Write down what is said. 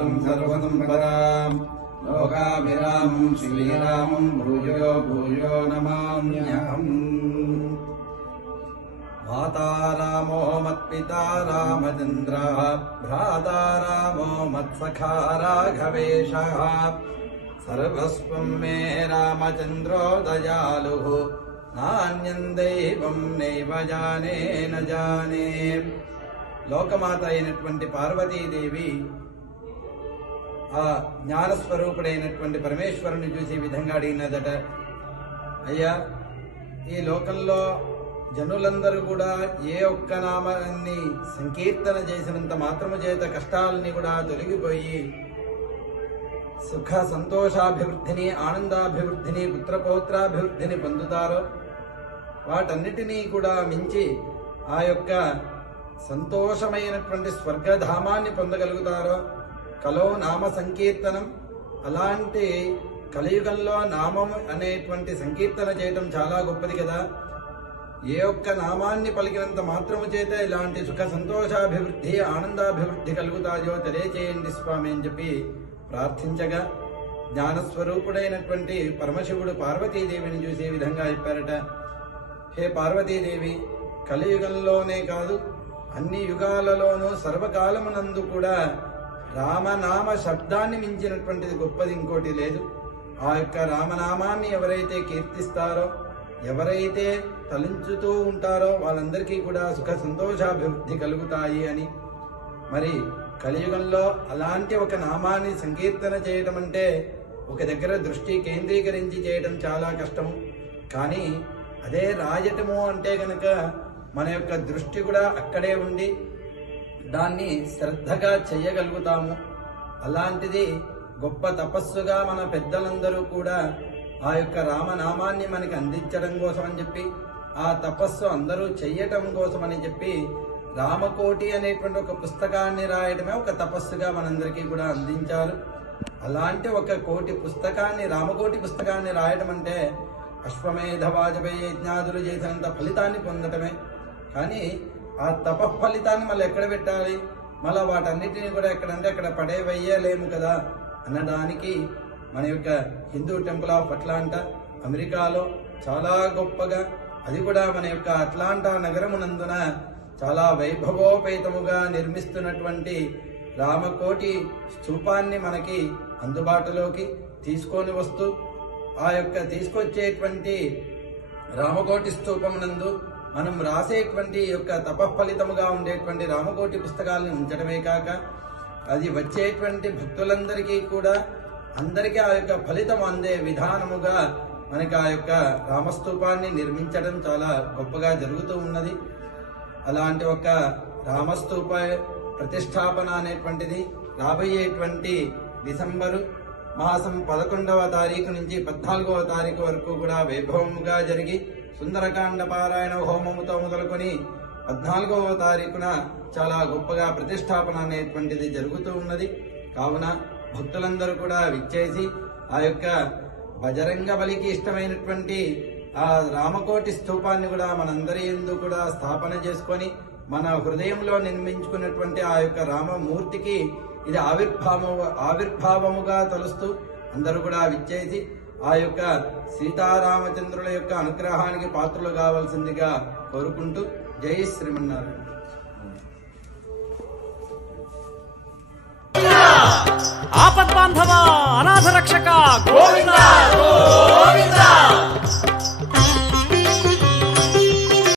लोकपालं सर्वसम्पदां लोकाभिरामं श्रीरामं भूयो भूयो नमाम्यहम्। माता रामो मत्पिता रामचन्द्रः भ्राता रामो मत्सखा राघवेशः सर्वस्वं मे रामचन्द्रो दयालुः नान्यं दैवं नैव जाने न जाने। లోకమాత అయినటువంటి పార్వతీదేవి ఆ జ్ఞానస్వరూపుడైనటువంటి పరమేశ్వరుని చూసి ఈ విధంగా అడిగినదట, అయ్యా ఈ లోకంలో జనులందరూ కూడా ఏ ఒక్క నామాన్ని సంకీర్తన చేసినంత మాత్రము చేత కష్టాలని కూడా తొలగిపోయి సుఖ సంతోషాభివృద్ధిని ఆనందాభివృద్ధిని పుత్రపౌత్రాభివృద్ధిని పొందుతారో వాటన్నిటినీ కూడా మించి ఆ యొక్క సంతోషమైనటువంటి స్వర్గధామాన్ని పొందగలుగుతారో కలో నామ సంకీర్తనం. అలాంటి కలియుగంలో నామం అనేటువంటి సంకీర్తన చేయటం చాలా గొప్పది కదా. ఏ ఒక్క నామాన్ని పలికినంత మాత్రము చేత ఇలాంటి సుఖ సంతోషాభివృద్ధి ఆనందాభివృద్ధి కలుగుతాయో తెలియచేయండి స్వామి అని చెప్పి ప్రార్థించగా జ్ఞానస్వరూపుడైనటువంటి పరమశివుడు పార్వతీదేవిని చూసే విధంగా చెప్పారట, హే పార్వతీదేవి, కలియుగంలోనే కాదు అన్ని యుగాలలోనూ సర్వకాలమునందు కూడా రామనామ శబ్దాన్ని మించినటువంటిది గొప్పది ఇంకోటి లేదు. ఆ యొక్క రామనామాన్ని ఎవరైతే కీర్తిస్తారో ఎవరైతే తలంచుతూ ఉంటారో వాళ్ళందరికీ కూడా సుఖ సంతోషాభివృద్ధి కలుగుతాయి అని. మరి కలియుగంలో అలాంటి ఒక నామాన్ని సంకీర్తన చేయడం అంటే ఒక దగ్గర దృష్టి కేంద్రీకరించి చేయడం చాలా కష్టము. కానీ అదే రాయటము అంటే కనుక మన యొక్క దృష్టి కూడా అక్కడే ఉండి దాన్ని శ్రద్ధగా చెయ్యగలుగుతాము. అలాంటిది గొప్ప తపస్సుగా మన పెద్దలందరూ కూడా ఆ యొక్క రామనామాన్ని మనకి అందించడం కోసం అని చెప్పి ఆ తపస్సు అందరూ చెయ్యటం కోసం అని చెప్పి రామకోటి అనేటువంటి ఒక పుస్తకాన్ని రాయడమే ఒక తపస్సుగా మనందరికీ కూడా అందించారు. అలాంటి ఒక కోటి పుస్తకాన్ని రామకోటి పుస్తకాన్ని రాయడం అంటే అశ్వమేధ వాజపేయి యజ్ఞాదులు చేసినంత ఫలితాన్ని పొందటమే. కానీ ఆ తప ఫలితాన్ని మళ్ళీ ఎక్కడ పెట్టాలి, మళ్ళీ వాటన్నిటిని కూడా ఎక్కడంటే అక్కడ పడేవేయలేము కదా అన్నదానికి మన యొక్క హిందూ టెంపుల్ ఆఫ్ అట్లాంటా అమెరికాలో చాలా గొప్పగా, అది కూడా మన యొక్క అట్లాంటా నగరమునందున చాలా వైభవోపేతముగా నిర్మిస్తున్నటువంటి రామకోటి స్తూపాన్ని మనకి అందుబాటులోకి తీసుకొని వస్తూ ఆ యొక్క తీసుకొచ్చేటువంటి రామకోటి స్తూపమునందు మనం రాసేటువంటి యొక్క తపఫలితముగా ఉండేటువంటి రామకోటి పుస్తకాలను ఉంచడమే కాక అది వచ్చేటువంటి భక్తులందరికీ కూడా అందరికీ ఆ యొక్క ఫలితం అందే విధానముగా మనకి ఆ యొక్క రామస్తూపాన్ని నిర్మించడం చాలా గొప్పగా జరుగుతూ ఉన్నది. అలాంటి ఒక రామస్తూప ప్రతిష్టాపన అనేటువంటిది రాబోయేటువంటి డిసెంబరు మాసం 11వ తారీఖు నుంచి 14వ తారీఖు వరకు కూడా వైభవముగా జరిగి సుందరకాండ పారాయణ హోమముతో మొదలుకొని 14వ తారీఖున చాలా గొప్పగా ప్రతిష్టాపన అనేటువంటిది జరుగుతూ ఉన్నది. కావున భక్తులందరూ కూడా విచ్చేసి ఆ యొక్క బజరంగ బలికి ఇష్టమైనటువంటి ఆ రామకోటి స్తూపాన్ని కూడా మనందరి యందు కూడా స్థాపన చేసుకొని మన హృదయంలో నిర్మించుకున్నటువంటి ఆ యొక్క రామమూర్తికి ఇది ఆవిర్భావముగా తలుస్తూ అందరూ కూడా విచ్చేసి ఆ యొక్క సీతారామచంద్రుల యొక్క అనుగ్రహానికి పాత్రలు కావాల్సిందిగా కోరుకుంటూ జై శ్రీమన్నారాయణ. ఆపద్బాంధవ అనాథ రక్షక